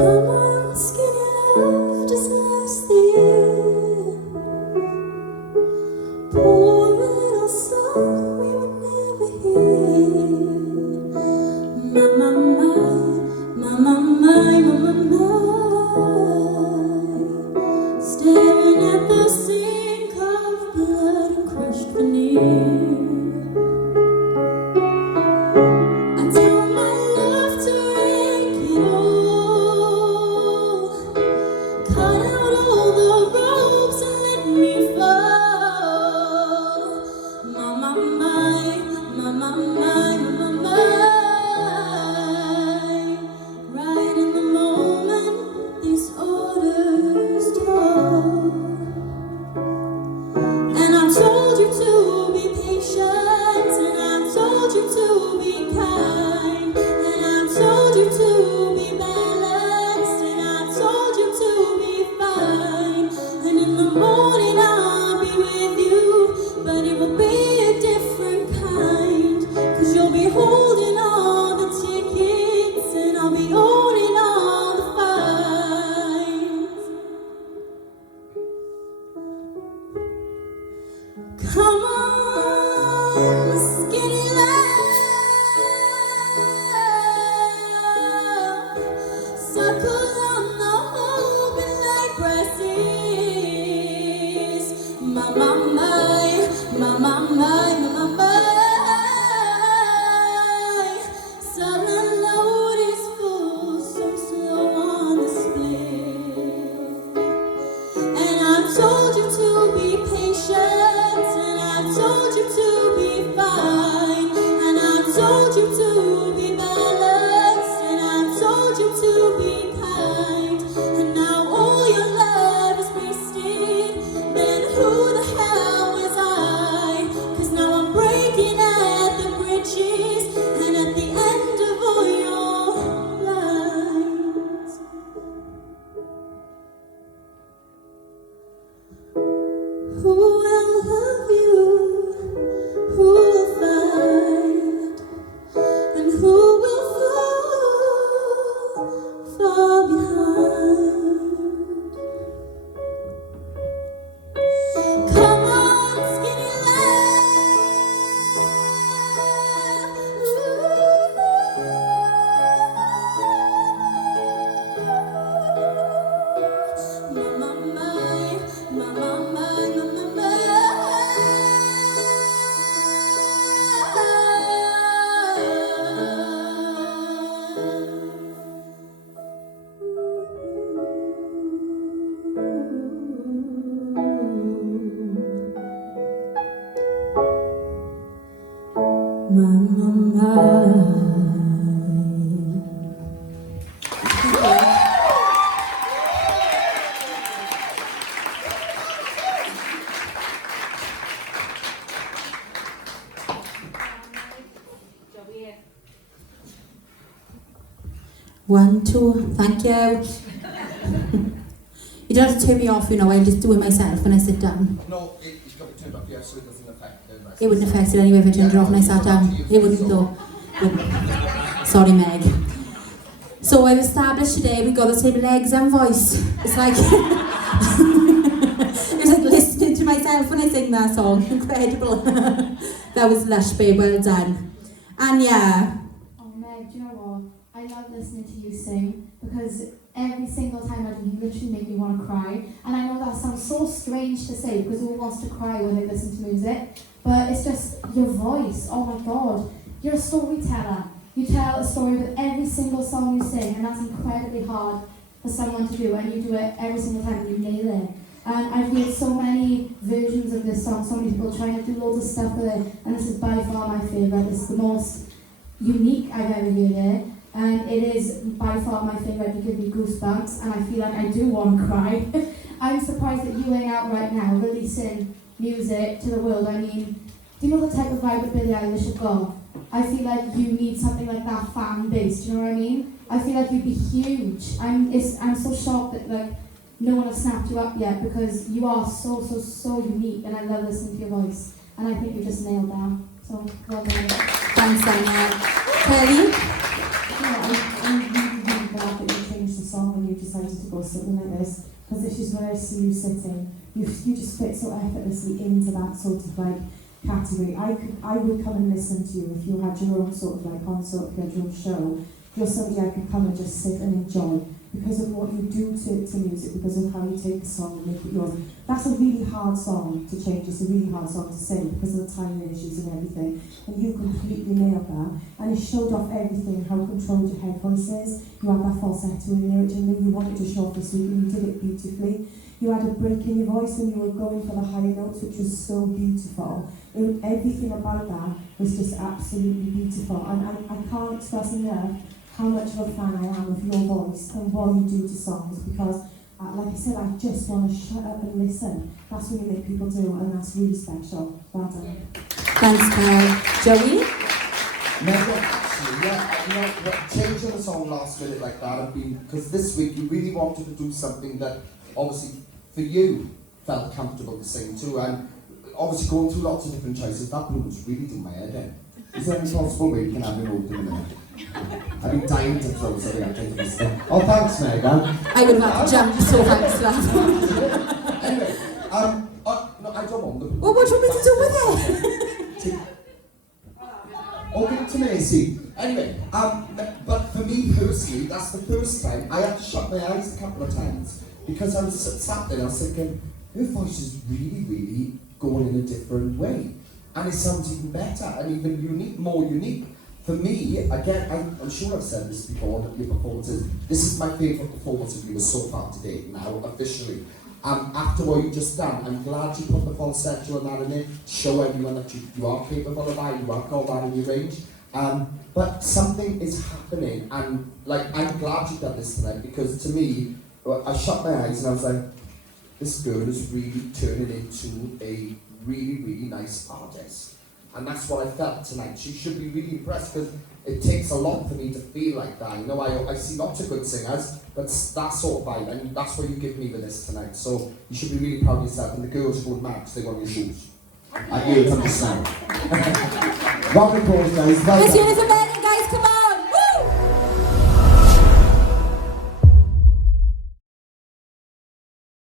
Come on, skinny love, just last the year. Pour a little song we would never hear. My, my, my, my, my, my, my, my. Staring at the sink of blood and crushed veneer. Come on, skinny love, suckle on the open like grasses. My, my, my, my, my, my, my, my. Southern load is full, so slow on the split. And I told you to be patient. Told you to be fine, and I told you to be balanced, and I told you to be kind, and now all your love is wasted. Then who the hell was I? 'Cause now I'm breaking at the bridges, and at the end of all your lines. Who will love you? Who will fight, and who will fall behind? Come on, skinny love. My, my, my, my, my, my, my. One, two, thank you. You don't have to turn me off, you know, I'll just do it myself when I sit down. No, it's got to be turned off, yeah, so it doesn't affect the rest. It wouldn't affect it anyway if I turned it off when I sat down. It wouldn't though. Sorry, Meg. So I've established today we've got the same legs and voice. It's like it's like listening to myself when I sing that song. Incredible. That was lush, babe. Well done. And yeah. Oh, Meg, do you know what? I love listening to you sing because every single time I do, you literally make me want to cry. And I know that sounds so strange to say because who wants to cry when they listen to music? But it's just your voice. Oh my God. You're a storyteller. You tell a story with every single song you sing, and that's incredibly hard for someone to do, and you do it every single time and you nail it. And I've heard so many versions of this song, so many people trying to do loads of stuff with it, and this is by far my favourite. It's the most unique I've ever heard it, and it is by far my favourite. You give me goosebumps, and I feel like I do want to cry. I'm surprised that you ain't out right now releasing music to the world. I mean, do you know the type of vibe that Billie Eilish has got? I feel like you need something like that fan base, do you know what I mean? I feel like you'd be huge. I'm so shocked that like no one has snapped you up yet because you are so unique, and I love listening to your voice, and I think you just nailed that. So well done. Thanks, Danielle. Kelly? I'm really glad that you changed the song something like this, because this is where I see you sitting. You just fit so effortlessly into that sort of like category. I would come and listen to you if you had your own sort of like concert, if you had your own show. You're somebody I could come and just sit and enjoy because of what you do to music, because of how you take a song and make it yours. That's a really hard song to change. It's a really hard song to sing because of the timing issues and everything. And you completely nailed that. And it showed off everything, how controlled your head voice is. You had that falsetto in there, which I knew you wanted to show off this week, and you did it beautifully. You had a break in your voice when you were going for the higher notes, which was so beautiful. Everything about that was just absolutely beautiful. And I can't express enough how much of a fan I am of your voice and what you do to songs, because, like I said, I just want to shut up and listen. That's what you make people do, and that's really special. Well done. Thanks, Carol. Joey? No, actually, yeah, you know, changing the song last minute like that, have been, because this week you really wanted to do something that, obviously, for you, felt comfortable to sing to, and obviously going through lots of different choices, that blues really did my head in. Is there any possible way you can have me moved in a minute? I've been dying to throw something at this thing. Oh, thanks, Megan. I would have had to jump, so thanks for that. Anyway, no, I don't want them. Well, what do you want me to do with it? Okay, to Macy. Anyway, but for me personally, that's the first time I had to shut my eyes a couple of times because I was sat there and I was thinking, her voice is really, really going in a different way. And it sounds even better and even unique, more unique. For me, again, I'm sure I've said this before at your performances, this is my favourite performance of yours so far today, now, officially. After what you've just done, I'm glad you put the falsetto and that in there, show everyone that you are capable of that, you have got that in your range. But something is happening, and like, I'm glad you've done this tonight, because to me, I shut my eyes and I was like, this girl is really turning into a really, really nice artist. And that's what I felt tonight. She should be really impressed, because it takes a lot for me to feel like that. You know, I see lots of good singers, but that sort of vibe, and that's what you give me with this tonight. So you should be really proud of yourself, and the girls are going mad because they want your shoes. I hear it from the sound. Round of applause, guys. Well done.